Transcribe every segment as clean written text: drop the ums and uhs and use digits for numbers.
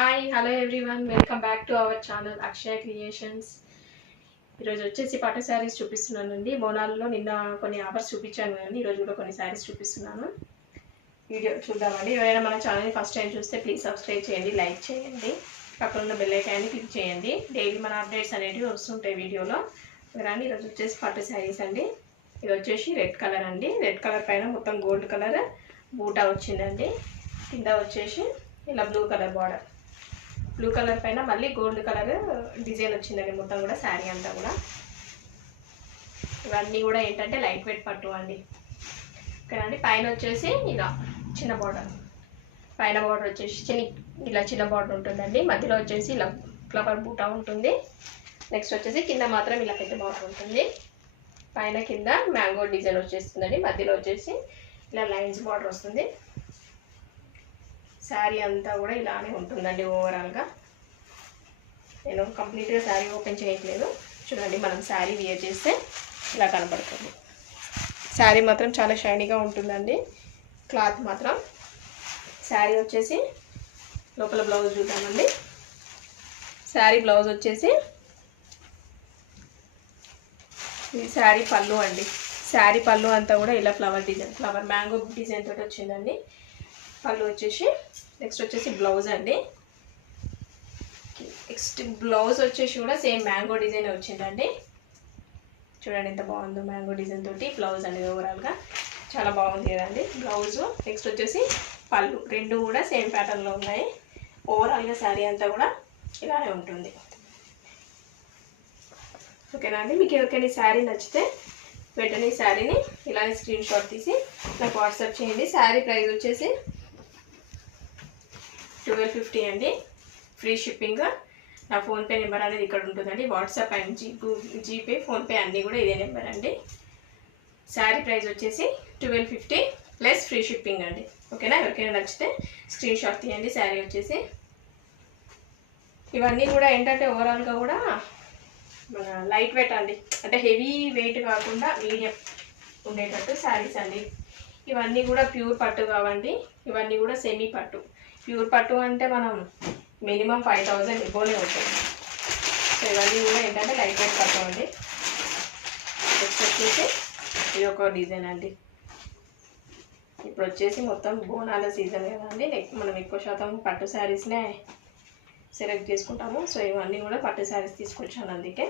Hi hello everyone, welcome back to our channel Akshaya creations. ఈరోజు వచ్చేసి పట్టు శారీస్ చూపిస్తున్నానండి. బోనాల్లో నిన్న కొన్ని ఆఫర్స్ చూపించాను కదండి, ఈరోజు కూడా కొన్ని శారీస్ చూపిస్తున్నాను. వీడియో చూద్దామండి. ఎవరైనా మన ఛానల్ని ఫస్ట్ టైం చూస్తే ప్లీజ్ సబ్స్క్రైబ్ చేయండి, లైక్ చేయండి, పక్కన ఉన్న బెల్ ఐకాన్ని క్లిక్ చేయండి. డైలీ మన అప్డేట్స్ అనేవి వస్తుంటాయి వీడియోలో. రండి, ఈరోజు వచ్చేసి పట్టు శారీస్ అండి. ఇది వచ్చేసి రెడ్ కలర్ అండి. రెడ్ కలర్ పైన మొత్తం గోల్డ్ కలర్ బూటా వచ్చిందండి. కింద వచ్చేసి ఇలా blue colour border, blue colour పైన మళ్ళీ గోల్డ్ కలర్ డిజైన్ వచ్చిందండి. మొత్తం కూడా శారీ అంతా కూడా ఇవన్నీ కూడా ఏంటంటే లైట్ వెయిట్ పట్టు అండి. ఓకేనండి. పైన వచ్చేసి ఇలా చిన్న బార్డర్, పైన బార్డర్ వచ్చేసి ఇలా చిన్న బార్డర్ ఉంటుందండి. మధ్యలో వచ్చేసి ఇలా ఫ్లవర్ బూటా ఉంటుంది. నెక్స్ట్ వచ్చేసి కింద మాత్రం ఇలా పెద్ద బార్డర్ ఉంటుంది. పైన కింద మ్యాంగో డిజైన్ వచ్చేస్తుందండి. మధ్యలో వచ్చేసి ఇలా లైన్స్ బార్డర్ వస్తుంది. శారీ అంతా కూడా ఇలానే ఉంటుందండి. ఓవరాల్గా నేను కంప్లీట్గా శారీ ఓపెన్ చేయట్లేదు. చూడండి, మనం శారీ వేర్ చేస్తే ఇలా కనబడుతుంది. శారీ మాత్రం చాలా షైనీగా ఉంటుందండి. క్లాత్ మాత్రం. శారీ వచ్చేసి లోపల బ్లౌజ్ చూద్దామండి. శారీ బ్లౌజ్ వచ్చేసి ఇది శారీ పళ్ళు అండి. శారీ పళ్ళు అంతా కూడా ఇలా flower design, flower mango design తోటి వచ్చిందండి పళ్ళు వచ్చేసి. నెక్స్ట్ వచ్చేసి బ్లౌజ్ అండి. నెక్స్ట్ బ్లౌజ్ వచ్చేసి కూడా సేమ్ మ్యాంగో డిజైన్ వచ్చిందండి. చూడండి ఎంత బాగుందో మ్యాంగో డిజైన్ తోటి బ్లౌజ్ అనేది. ఓవరాల్గా చాలా బాగుంది కదండి బ్లౌజ్. నెక్స్ట్ వచ్చేసి పళ్ళు, రెండు కూడా సేమ్ ప్యాటర్న్లో ఉన్నాయి. ఓవరాల్గా శారీ అంతా కూడా ఇలానే ఉంటుంది. ఓకేనా అండి. మీకు ఎవరికైనా శారీ నచ్చితే వెంటనే శారీని ఇలానే స్క్రీన్ షాట్ తీసి నాకు వాట్సాప్ చేయండి. శారీ ప్రైస్ వచ్చేసి 1250 అండి. Free shipping. నా ఫోన్పే నెంబర్ అనేది ఇక్కడ ఉంటుందండి. వాట్సాప్ అండ్ జీపే, ఫోన్పే అన్నీ కూడా ఇదే నెంబర్ అండి. శారీ ప్రైస్ వచ్చేసి 1250 ప్లస్ ఫ్రీ షిప్పింగ్ అండి. ఓకేనా. ఎవరికైనా నచ్చితే స్క్రీన్ షాట్ తీయండి. శారీ వచ్చేసి ఇవన్నీ కూడా ఏంటంటే ఓవరాల్గా కూడా మన లైట్ వెయిట్ అండి, అంటే హెవీ వెయిట్ కాకుండా మీడియం ఉండేటట్టు శారీస్ అండి. ఇవన్నీ కూడా ప్యూర్ పట్టు కావండి. ఇవన్నీ కూడా సెమీ పట్టు. ప్యూర్ పట్టు అంటే మనం మినిమం 5000 ఇవ్వలే ఉంటుంది. సో ఇవన్నీ కూడా ఏంటంటే లైట్ వెయిట్ పట్టు అండి. నెక్స్ట్ వచ్చేసి ఇది ఒక డిజైన్ అండి. ఇప్పుడు వచ్చేసి మొత్తం బోనాల సీజన్ కదండి. మనం ఎక్కువ శాతం పట్టు శారీస్నే సెలెక్ట్ చేసుకుంటాము. సో ఇవన్నీ కూడా పట్టు శారీస్ తీసుకొచ్చాను అందుకే.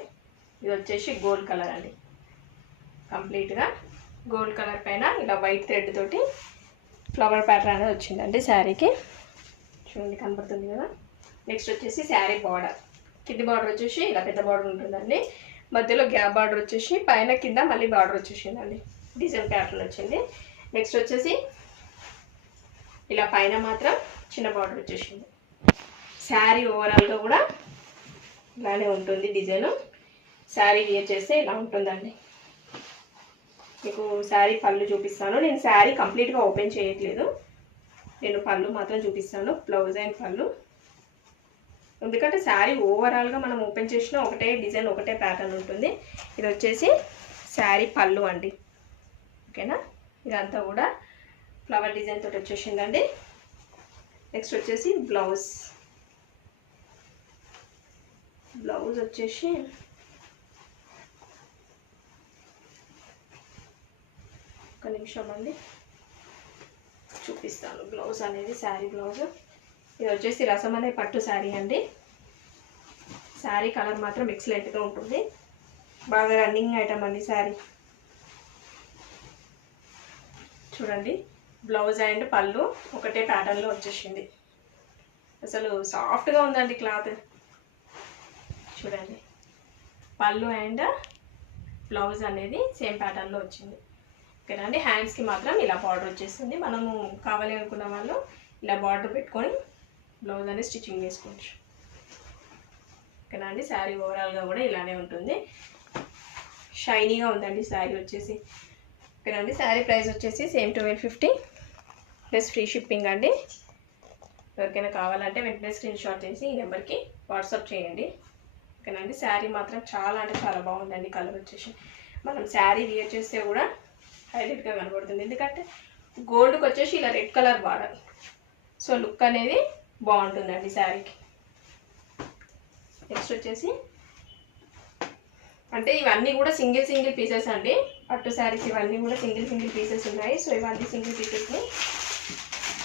ఇది వచ్చేసి గోల్డ్ కలర్ అండి. కంప్లీట్గా గోల్డ్ కలర్ పైన ఇలా వైట్ థ్రెడ్ తోటి ఫ్లవర్ ప్యాటర్న్ అనేది వచ్చిందండి శారీకి. చూడండి కనబడుతుంది కదా. నెక్స్ట్ వచ్చేసి శారీ బార్డర్, కింది బార్డర్ వచ్చేసి ఇలా పెద్ద బార్డర్ ఉంటుందండి. మధ్యలో గ్యాప్ బార్డర్ వచ్చేసి పైన కింద మళ్ళీ బార్డర్ వచ్చేసిందండి. డిజైన్ ప్యాటర్న్ వచ్చింది. నెక్స్ట్ వచ్చేసి ఇలా పైన మాత్రం చిన్న బార్డర్ వచ్చేసింది. శారీ ఓవరాల్గా కూడా ఇలానే ఉంటుంది డిజైన్. శారీ వేర్ చేస్తే ఇలా ఉంటుందండి. మీకు శారీ పళ్ళు చూపిస్తాను. నేను శారీ కంప్లీట్గా ఓపెన్ చేయట్లేదు, నేను పళ్ళు మాత్రం చూపిస్తాను, బ్లౌజ్ అండ్ పళ్ళు. ఎందుకంటే శారీ ఓవరాల్గా మనం ఓపెన్ చేసిన ఒకటే డిజైన్, ఒకటే ప్యాటర్న్ ఉంటుంది. ఇది వచ్చేసి శారీ పళ్ళు అండి. ఓకేనా. ఇదంతా కూడా ఫ్లవర్ డిజైన్ తోటి వచ్చేసిందండి. నెక్స్ట్ వచ్చేసి బ్లౌజ్. బ్లౌజ్ వచ్చేసి ఒక నిమిషం అండి చూపిస్తాను బ్లౌజ్ అనేది. శారీ బ్లౌజ్ ఇది వచ్చేసి రసం అనే పట్టు శారీ అండి. శారీ కలర్ మాత్రం ఎక్సలెంట్గా ఉంటుంది. బాగా రన్నింగ్ ఐటమ్ అండి శారీ. చూడండి, బ్లౌజ్ అండ్ పళ్ళు ఒకటే ప్యాటర్న్లో వచ్చేసింది. అసలు సాఫ్ట్గా ఉందండి క్లాత్. చూడండి, పళ్ళు అండ్ బ్లౌజ్ అనేది సేమ్ ప్యాటర్న్లో వచ్చింది. ఓకేనా అండి. హ్యాండ్స్కి మాత్రం ఇలా బార్డర్ వచ్చేస్తుంది. మనము కావాలి అనుకున్న వాళ్ళు ఇలా బార్డర్ పెట్టుకొని బ్లౌజ్ అనేది స్టిచ్చింగ్ చేసుకోవచ్చు. ఓకేనా అండి. శారీ ఓవరాల్గా కూడా ఇలానే ఉంటుంది. షైనీగా ఉందండి శారీ వచ్చేసి. ఓకేనా అండి. శారీ ప్రైస్ వచ్చేసి సేమ్ 1250 ప్లస్ ఫ్రీ షిప్పింగ్ అండి. ఎవరికైనా కావాలంటే వెంటనే స్క్రీన్ షాట్ చేసి ఈ నెంబర్కి వాట్సాప్ చేయండి. ఓకేనండి. శారీ మాత్రం చాలా అంటే చాలా బాగుందండి. కలర్ వచ్చేసి మనం శారీ వేర్ చేస్తే కూడా హైలైట్గా కనబడుతుంది. ఎందుకంటే గోల్డ్కి వచ్చేసి ఇలా red colour border. So look అనేది బాగుంటుందండి శారీకి. నెక్స్ట్ వచ్చేసి అంటే ఇవన్నీ కూడా సింగిల్ పీసెస్ అండి. పట్టు శారీస్ ఇవన్నీ కూడా సింగిల్ పీసెస్ ఉన్నాయి. సో ఇవన్నీ సింగిల్ పీసెస్ని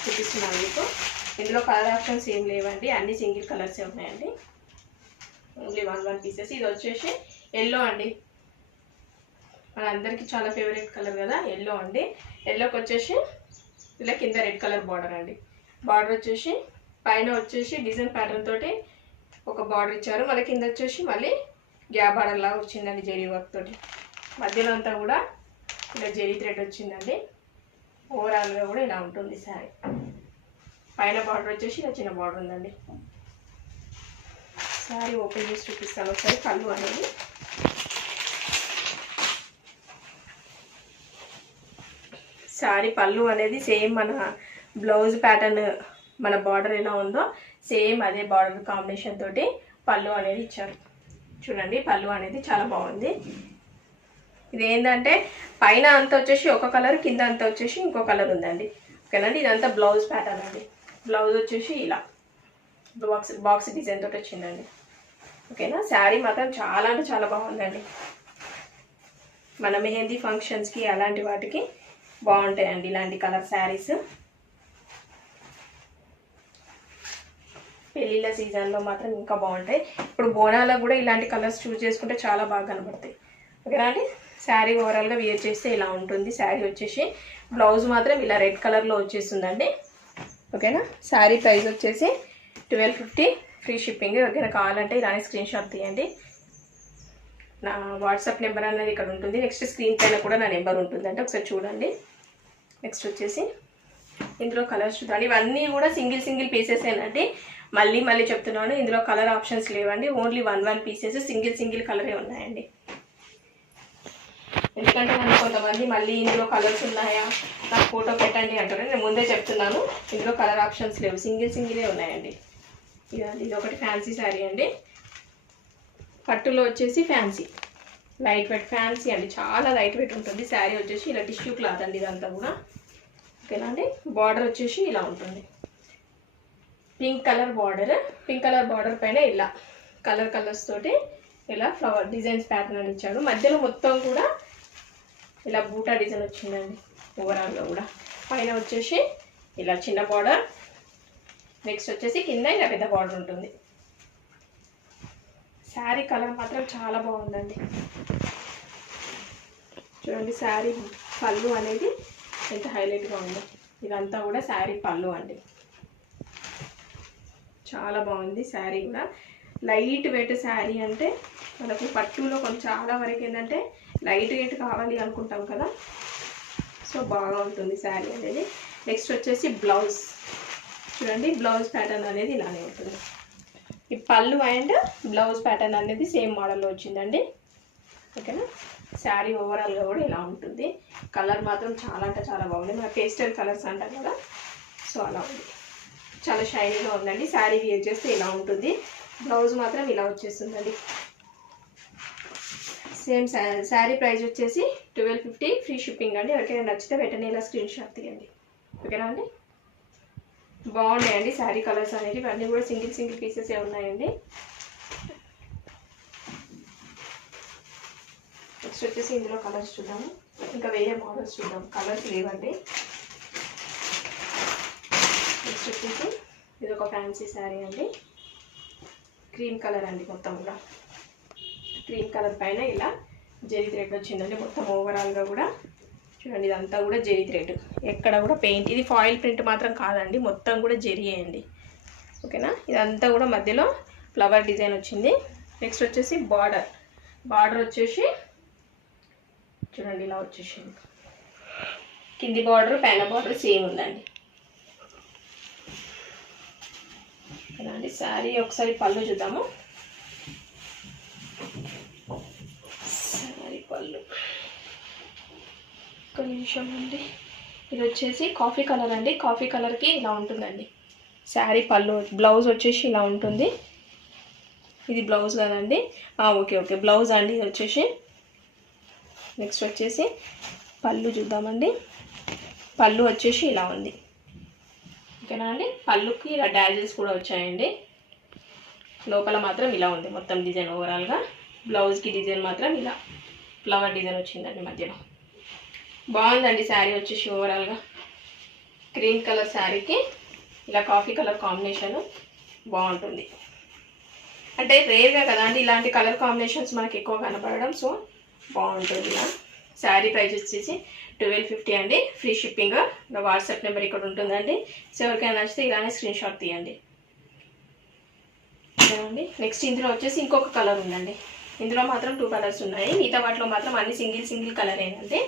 చూపిస్తున్నాను మీకు. ఇందులో కలర్ ఆప్షన్స్ ఏం లేవండి, అన్ని సింగిల్ కలర్సే ఉన్నాయండి. Only 1 pieces. ఇది వచ్చేసి ఎల్లో అండి, మన అందరికీ చాలా ఫేవరెట్ కలర్ కదా ఎల్లో అండి. ఎల్లోకి వచ్చేసి ఇలా కింద రెడ్ కలర్ బార్డర్ అండి. బార్డర్ వచ్చేసి పైన వచ్చేసి డిజైన్ ప్యాటర్న్ తోటి ఒక బార్డర్ ఇచ్చారు, మళ్ళీ కింద వచ్చేసి మళ్ళీ గ్యాప్ బార్డర్ లాగా వచ్చిందండి జెరీ వర్క్ తోటి. మధ్యలో అంతా కూడా ఇలా జెరీ థ్రెడ్ వచ్చిందండి. ఓవరాల్గా కూడా ఇలా ఉంటుంది శారీ. పైన బార్డర్ వచ్చేసి ఇలా చిన్న బార్డర్ ఉందండి. శారీ ఓపెన్ చేసి చూపిస్తాను ఒకసారి. పళ్ళు అనేది శారీ పళ్ళు అనేది సేమ్ మన బ్లౌజ్ ప్యాటర్న్, మన బార్డర్ ఎలా ఉందో సేమ్ అదే బార్డర్ కాంబినేషన్ తోటి పళ్ళు అనేది ఇచ్చారు. చూడండి పళ్ళు అనేది చాలా బాగుంది. ఇది ఏంటంటే పైన అంతా వచ్చేసి ఒక కలర్, కింద అంతా వచ్చేసి ఇంకో కలర్ ఉందండి. ఓకేనండి. ఇదంతా బ్లౌజ్ ప్యాటర్న్ అండి. బ్లౌజ్ వచ్చేసి ఇలా బాక్స్ డిజైన్ తోటి వచ్చిందండి. ఓకేనా. శారీ మాత్రం చాలా అంటే చాలా బాగుందండి. మన మెహందీ ఫంక్షన్స్కి అలాంటి వాటికి బాగుంటాయండి ఇలాంటి కలర్ శారీస్. పెళ్ళిళ్ళ సీజన్లో మాత్రం ఇంకా బాగుంటాయి. ఇప్పుడు బోనాలకు కూడా ఇలాంటి కలర్స్ చూస్ చేసుకుంటే చాలా బాగా కనబడతాయి. ఓకేనా అండి. శారీ ఓవరాల్గా వేర్ చేస్తే ఇలా ఉంటుంది. శారీ వచ్చేసి బ్లౌజ్ మాత్రం ఇలా రెడ్ కలర్లో వచ్చేస్తుందండి. ఓకేనా. శారీ ప్రైస్ వచ్చేసి 1250 ఫ్రీ షిప్పింగ్. ఎవరికైనా కావాలంటే ఇలానే స్క్రీన్ షాట్ తీయండి. నా వాట్సాప్ నెంబర్ అనేది ఇక్కడ ఉంటుంది. నెక్స్ట్ స్క్రీన్ పైన కూడా నా నెంబర్ ఉంటుందంటే ఒకసారి చూడండి. నెక్స్ట్ వచ్చేసి ఇందులో కలర్స్ చూడండి. ఇవన్నీ కూడా సింగిల్ పీసెసేనండి. మళ్ళీ చెప్తున్నాను, ఇందులో కలర్ ఆప్షన్స్ లేవండి. ఓన్లీ 1 పీసెస్ సింగిల్ కలరే ఉన్నాయండి. ఎందుకంటే నన్ను కొంతమంది మళ్ళీ ఇందులో కలర్స్ ఉన్నాయా నాకు ఫోటో పెట్టండి అంటారు. నేను ముందే చెప్తున్నాను, ఇందులో కలర్ ఆప్షన్స్ లేవు, సింగిలే ఉన్నాయండి. ఇది ఒకటి ఫ్యాన్సీ శారీ అండి. పట్టులో వచ్చేసి ఫ్యాన్సీ లైట్ వెయిట్ ఫ్యాన్సీ అండి. చాలా లైట్ వెయిట్ ఉంటుంది. శారీ వచ్చేసి ఇలా టిష్యూ క్లాత్ అండి ఇదంతా కూడా. ఓకేనా అండి. బార్డర్ వచ్చేసి ఇలా ఉంటుంది. పింక్ కలర్ బార్డర్ పైన ఇలా కలర్స్ తోటి ఇలా ఫ్లవర్ డిజైన్స్ ప్యాటర్న్ అని ఇచ్చాడు. మధ్యలో మొత్తం కూడా ఇలా బూటా డిజైన్ వచ్చిందండి. ఓవరాల్గా కూడా పైన వచ్చేసి ఇలా చిన్న బార్డర్, నెక్స్ట్ వచ్చేసి కింద ఇలా పెద్ద బార్డర్ ఉంటుంది. శారీ కలర్ మాత్రం చాలా బాగుందండి. చూడండి శారీ పళ్ళు అనేది ఎంత హైలైట్గా ఉందో. ఇదంతా కూడా శారీ పళ్ళు అండి. చాలా బాగుంది శారీ కూడా. లైట్ వెయిట్ శారీ అంటే మనకు పట్టులో కొంచెం చాలా వరకు ఏంటంటే లైట్ వెయిట్ కావాలి అనుకుంటాం కదా, సో బాగా ఉంటుంది శారీ అనేది. నెక్స్ట్ వచ్చేసి బ్లౌజ్ చూడండి. బ్లౌజ్ ప్యాటర్న్ అనేది ఇలానే ఉంటుంది. ఈ పళ్ళు అండ్ బ్లౌజ్ ప్యాటర్న్ అనేది సేమ్ మోడల్లో వచ్చిందండి. ఓకేనా. శారీ ఓవరాల్గా కూడా ఇలా ఉంటుంది. కలర్ మాత్రం చాలా అంటే చాలా బాగుంది. మన పేస్టల్ కలర్స్ అంటాం కదా, సో అలా ఉంది. చాలా షైనీగా ఉందండి. శారీ వేర్ చేస్తే ఇలా ఉంటుంది. బ్లౌజ్ మాత్రం ఇలా వచ్చేస్తుందండి. సేమ్ శారీ ప్రైస్ వచ్చేసి 1250 ఫ్రీ షిప్పింగ్ అండి. ఎవరికైనా నచ్చితే వెంటనే ఇలా స్క్రీన్ షాట్ తీయండి. ఓకేనా అండి. బాగున్నాయండి శారీ కలర్స్ అనేది. ఇవన్నీ కూడా సింగిల్ పీసెస్ ఉన్నాయండి. నెక్స్ట్ వచ్చేసి ఇందులో కలర్స్ చూద్దాము. ఇంకా వేరే మోడల్స్ చూద్దాం. కలర్స్ లేవండి. నెక్స్ట్ వచ్చేసి ఇది ఒక ఫ్యాన్సీ శారీ అండి. క్రీమ్ కలర్ అండి. మొత్తం కూడా క్రీమ్ కలర్ పైన ఇలా జెరీ థ్రెడ్ వచ్చిందండి. మొత్తం ఓవరాల్గా కూడా చూడండి. ఇదంతా కూడా జెరీ థ్రెడ్, ఎక్కడ కూడా పెయింట్. ఇది ఫాయిల్ ప్రింట్ మాత్రం కాదండి, మొత్తం కూడా జెరీ అండి. ఓకేనా. ఇదంతా కూడా మధ్యలో ఫ్లవర్ డిజైన్ వచ్చింది. నెక్స్ట్ వచ్చేసి బార్డర్ వచ్చేసి చూడండి ఇలా వచ్చేసింది. కింది బార్డర్ పైన బార్డర్ సేమ్ ఉందండి. అండి శారీ ఒకసారి పళ్ళు చూద్దాము. శారీ పళ్ళు ఒక నిమిషం అండి. ఇది వచ్చేసి కాఫీ కలర్ అండి. కాఫీ కలర్కి ఇలా ఉంటుందండి శారీ పళ్ళు. బ్లౌజ్ వచ్చేసి ఇలా ఉంటుంది. ఇది బ్లౌజ్ కదండి. ఓకే బ్లౌజ్ అండి ఇది వచ్చేసి. నెక్స్ట్ వచ్చేసి పళ్ళు చూద్దామండి. పళ్ళు వచ్చేసి ఇలా ఉంది. ఓకేనా అండి. పళ్ళుకి ఇలా డాజెస్ కూడా వచ్చాయండి. లోపల మాత్రం ఇలా ఉంది మొత్తం డిజైన్ ఓవరాల్గా. బ్లౌజ్కి డిజైన్ మాత్రం ఇలా ఫ్లవర్ డిజైన్ వచ్చిందండి మధ్యలో. బాగుందండి శారీ వచ్చేసి ఓవరాల్గా. క్రీమ్ కలర్ శారీకి ఇలా కాఫీ కలర్ కాంబినేషన్ బాగుంటుంది. అంటే రేర్గా కదా అండి ఇలాంటి కలర్ కాంబినేషన్స్ మనకి ఎక్కువ కనపడడం, సో బాగుంటుంది ఇలా. శారీ ప్రైస్ వచ్చేసి 1250 అండి. Free shipping. నా వాట్సాప్ నెంబర్ ఇక్కడ ఉంటుందండి. సో ఎవరికైనా నచ్చితే ఇలానే స్క్రీన్ షాట్ తీయండి. అండి నెక్స్ట్ ఇందులో వచ్చేసి ఇంకొక కలర్ ఉందండి. ఇందులో మాత్రం 2 కలర్స్ ఉన్నాయి. మిగతా వాటిలో మాత్రం అన్ని సింగిల్ కలర్ ఏంటంటే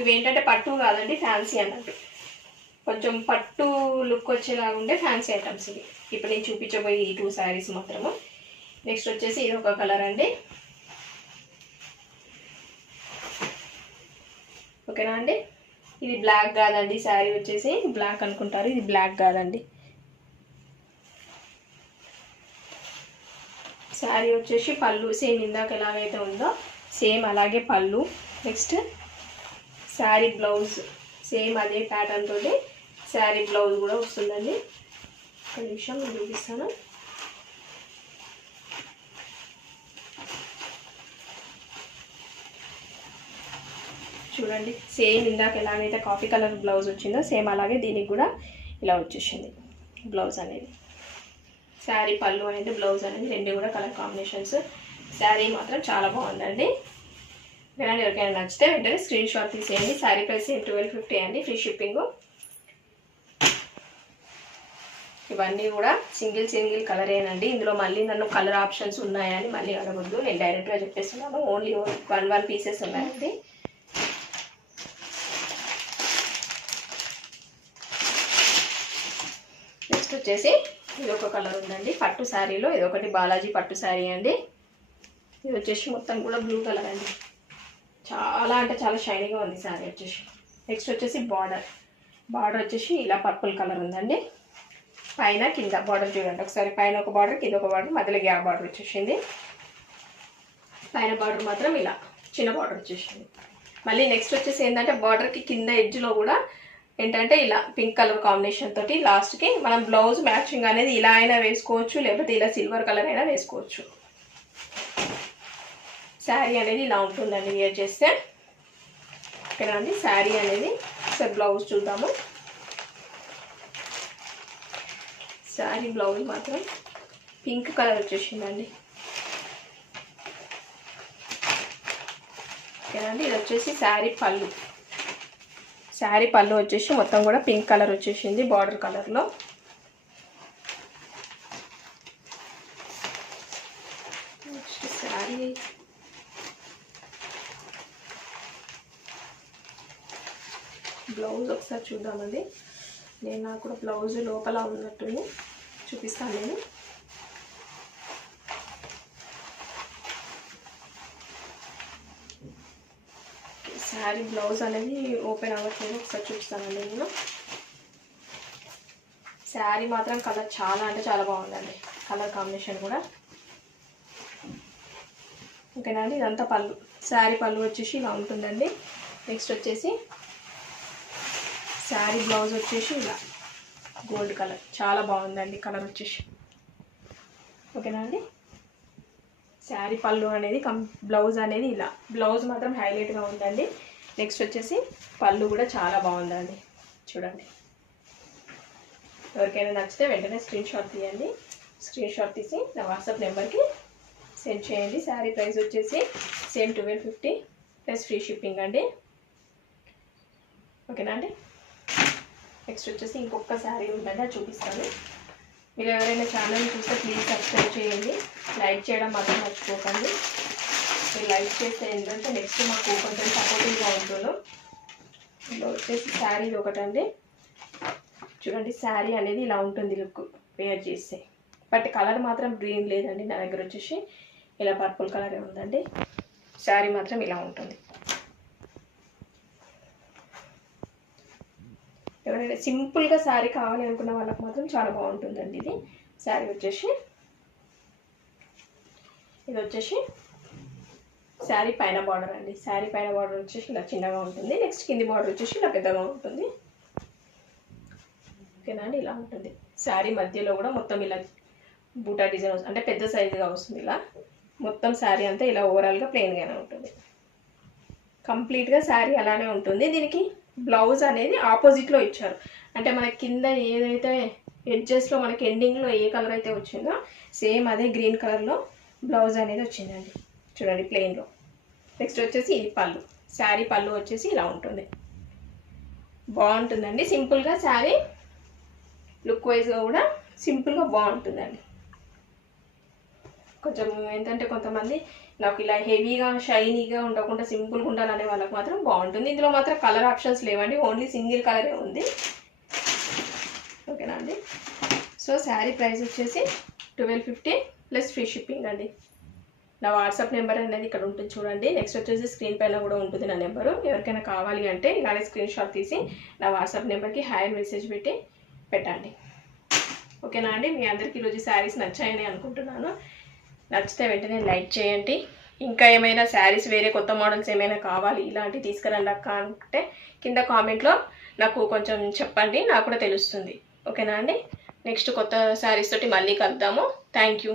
ఇవి ఏంటంటే పట్టు కాదండి, ఫ్యాన్సీ అన్నట్టు. కొంచెం పట్టు లుక్ వచ్చేలాగా ఉండే ఫ్యాన్సీ ఐటమ్స్ ఇవి. ఇప్పుడు నేను చూపించబోయి ఈ 2 శారీస్ మాత్రము. నెక్స్ట్ వచ్చేసి ఇది ఒక కలర్ అండి. ఓకేనా అండి. ఇది బ్లాక్ కాదండి, శారీ వచ్చేసి బ్లాక్ అనుకుంటారు, ఇది బ్లాక్ కాదండి. శారీ వచ్చేసి పళ్ళు సేమ్ ఇందాక ఎలాగైతే ఉందో సేమ్ అలాగే పళ్ళు. నెక్స్ట్ శారీ బ్లౌజ్ సేమ్ అదే ప్యాటర్న్ తోటి శారీ బ్లౌజ్ కూడా వస్తుందండి. ఒక నిమిషం నేను చూపిస్తాను. చూడండి సేమ్ ఇందాక ఎలాగైతే కాఫీ కలర్ బ్లౌజ్ వచ్చిందో సేమ్ అలాగే దీనికి కూడా ఇలా వచ్చేసింది బ్లౌజ్ అనేది. శారీ పళ్ళు అనేది బ్లౌజ్ అనేది రెండు కూడా కలర్ కాంబినేషన్స్. శారీ మాత్రం చాలా బాగుందండి. ఇలాంటి ఎవరికైనా నచ్చితే వెంటనే స్క్రీన్ షాట్ తీసేయండి. శారీ ప్రైస్ 1250 అండి. Free shipping. ఇవన్నీ కూడా సింగిల్ కలరేనండి. ఇందులో మళ్ళీ నన్ను కలర్ ఆప్షన్స్ ఉన్నాయని మళ్ళీ అడగద్దు, నేను డైరెక్ట్గా చెప్పేస్తున్నాను. ఓన్లీ 1 పీసెస్ ఉన్నాయండి. నెక్స్ట్ వచ్చేసి ఇది ఒక కలర్ ఉందండి పట్టు శారీలో. ఇది ఒకటి బాలాజీ పట్టు శారీ అండి. ఇది వచ్చేసి మొత్తం కూడా బ్లూ కలర్ అండి. చాలా అంటే చాలా షైనీగా ఉంది శారీ వచ్చేసి. నెక్స్ట్ వచ్చేసి బార్డర్ వచ్చేసి ఇలా పర్పుల్ కలర్ ఉందండి. పైన కింద బార్డర్ చూడండి ఒకసారి. పైన ఒక బార్డర్, కింద ఒక బార్డర్, మధ్యలో గ్యాప్ బార్డర్ వచ్చేసింది. పైన బార్డర్ మాత్రం ఇలా చిన్న బార్డర్ వచ్చేసింది. మళ్ళీ నెక్స్ట్ వచ్చేసి ఏంటంటే బార్డర్కి కింద ఎడ్జ్లో కూడా ఏంటంటే ఇలా పింక్ కలర్ కాంబినేషన్ తోటి లాస్ట్కి మనం బ్లౌజ్ మ్యాచింగ్ అనేది ఇలా అయినా వేసుకోవచ్చు, లేకపోతే ఇలా సిల్వర్ కలర్ అయినా వేసుకోవచ్చు. శారీ అనేది ఇలా ఉంటుందండి వేర్ చేస్తే. ఓకేనా అండి. శారీ అనేది ఒకసారి బ్లౌజ్ చూద్దాము. శారీ బ్లౌజ్ మాత్రం పింక్ కలర్ వచ్చేసిందండి. ఓకేనా అండి. ఇది వచ్చేసి శారీ పళ్ళు. శారీ పళ్ళు వచ్చేసి మొత్తం కూడా పింక్ కలర్ వచ్చేసింది బార్డర్ కలర్లో. నెక్స్ట్ శారీ బ్లౌజ్ ఒకసారి చూద్దామండి. నాకు కూడా బ్లౌజ్ లోపల ఉన్నట్టు చూపిస్తాను నేను. శారీ బ్లౌజ్ అనేది ఓపెన్ అవ్వట్లేదు, ఒకసారి చూపిస్తానండి నేను. శారీ మాత్రం కలర్ చాలా అంటే చాలా బాగుందండి, కలర్ కాంబినేషన్ కూడా. ఓకేనా అండి. ఇదంతా పళ్ళు. శారీ పళ్ళు వచ్చేసి ఇలా ఉంటుందండి. నెక్స్ట్ వచ్చేసి శారీ బ్లౌజ్ వచ్చేసి ఇలా గోల్డ్ కలర్, చాలా బాగుందండి కలర్ వచ్చేసి. ఓకేనా అండి. శారీ పళ్ళు అనేది బ్లౌజ్ అనేది ఇలా, బ్లౌజ్ మాత్రం హైలైట్గా ఉందండి. నెక్స్ట్ వచ్చేసి పళ్ళు కూడా చాలా బాగుందండి చూడండి. ఎవరికైనా నచ్చితే వెంటనే స్క్రీన్ షాట్ తీయండి. స్క్రీన్ షాట్ తీసి నా వాట్సాప్ నెంబర్కి సెండ్ చేయండి. శారీ ప్రైస్ వచ్చేసి సేమ్ 1250 ప్లస్ ఫ్రీ షిప్పింగ్ అండి. ఓకేనా అండి. నెక్స్ట్ వచ్చేసి ఇంకొక శారీ ఉందండి, అది చూపిస్తాను. మీరు ఎవరైనా ఛానల్ చూస్తే ప్లీజ్ సబ్స్క్రైబ్ చేయండి, లైక్ చేయడం మాత్రం మర్చిపోకండి. మీరు లైక్ చేస్తే ఏంటంటే నెక్స్ట్ మాకు కొంచెం సపోర్టివ్గా ఉంటుందో. ఇందులో వచ్చేసి శారీ ఒకటండి. చూడండి శారీ అనేది ఇలా ఉంటుంది లుక్ వేర్ చేస్తే. బట్ కలర్ మాత్రం గ్రీన్ లేదండి నా దగ్గర, వచ్చేసి ఇలా పర్పుల్ కలరే ఉందండి. శారీ మాత్రం ఇలా ఉంటుంది. ఎవరైనా సింపుల్గా శారీ కావాలి అనుకున్న వాళ్ళకి మాత్రం చాలా బాగుంటుందండి ఇది. శారీ వచ్చేసి ఇది వచ్చేసి శారీ పైన బార్డర్ అండి. శారీ పైన బార్డర్ వచ్చేసి ఇలా చిన్నగా ఉంటుంది. నెక్స్ట్ కింది బార్డర్ వచ్చేసి ఇలా పెద్దగా ఉంటుంది. ఓకేనా అండి, ఇలా ఉంటుంది. శారీ మధ్యలో కూడా మొత్తం ఇలా బూటా డిజైన్ వస్తుంది, అంటే పెద్ద సైజుగా వస్తుంది. ఇలా మొత్తం శారీ అంతా ఇలా ఓవరాల్గా ప్లెయిన్గానే ఉంటుంది. కంప్లీట్గా శారీ అలానే ఉంటుంది. దీనికి బ్లౌజ్ అనేది ఆపోజిట్లో ఇచ్చారు. అంటే మన కింద ఏదైతే ఎడ్జెస్లో మనకి ఎండింగ్లో ఏ కలర్ అయితే వచ్చిందో సేమ్ అదే గ్రీన్ కలర్లో బ్లౌజ్ అనేది వచ్చిందండి. చూడండి ప్లెయిన్లో. నెక్స్ట్ వచ్చేసి ఇది పళ్ళు. శారీ పళ్ళు వచ్చేసి ఇలా ఉంటుంది. బాగుంటుందండి. సింపుల్గా శారీ లుక్ వైజ్గా కూడా సింపుల్గా బాగుంటుందండి. కొంచెం ఏంటంటే కొంతమంది నాకు ఇలా హెవీగా షైనీగా ఉండకుండా సింపుల్గా ఉండాలనే వాళ్ళకి మాత్రం బాగుంటుంది. ఇందులో మాత్రం కలర్ ఆప్షన్స్ లేవండి, ఓన్లీ సింగిల్ కలరే ఉంది. ఓకేనా అండి. సో శారీ ప్రైస్ వచ్చేసి 1250 ప్లస్ ఫ్రీ షిప్పింగ్ అండి. నా వాట్సాప్ నెంబర్ అనేది ఇక్కడ ఉంటుంది చూడండి. నెక్స్ట్ వచ్చేసి స్క్రీన్ పైన కూడా ఉంటుంది నా నెంబరు. ఎవరికైనా కావాలి అంటే ఇలానే స్క్రీన్ షాట్ తీసి నా వాట్సాప్ నెంబర్కి హాయ్ మెసేజ్ పెట్టి పెట్టండి. ఓకేనా అండి. మీ అందరికీ ఈరోజు శారీస్ నచ్చాయని అనుకుంటున్నాను. నచ్చితే వెంటనే లైక్ చేయండి. ఇంకా ఏమైనా శారీస్ వేరే కొత్త మోడల్స్ ఏమైనా కావాలి ఇలాంటివి తీసుకురండి అక్క అంటే కింద కామెంట్లో నాకు కొంచెం చెప్పండి, నాకు కూడా తెలుస్తుంది. ఓకేనా అండి. నెక్స్ట్ కొత్త శారీస్ తోటి మళ్ళీ కలుద్దాము. Thank you.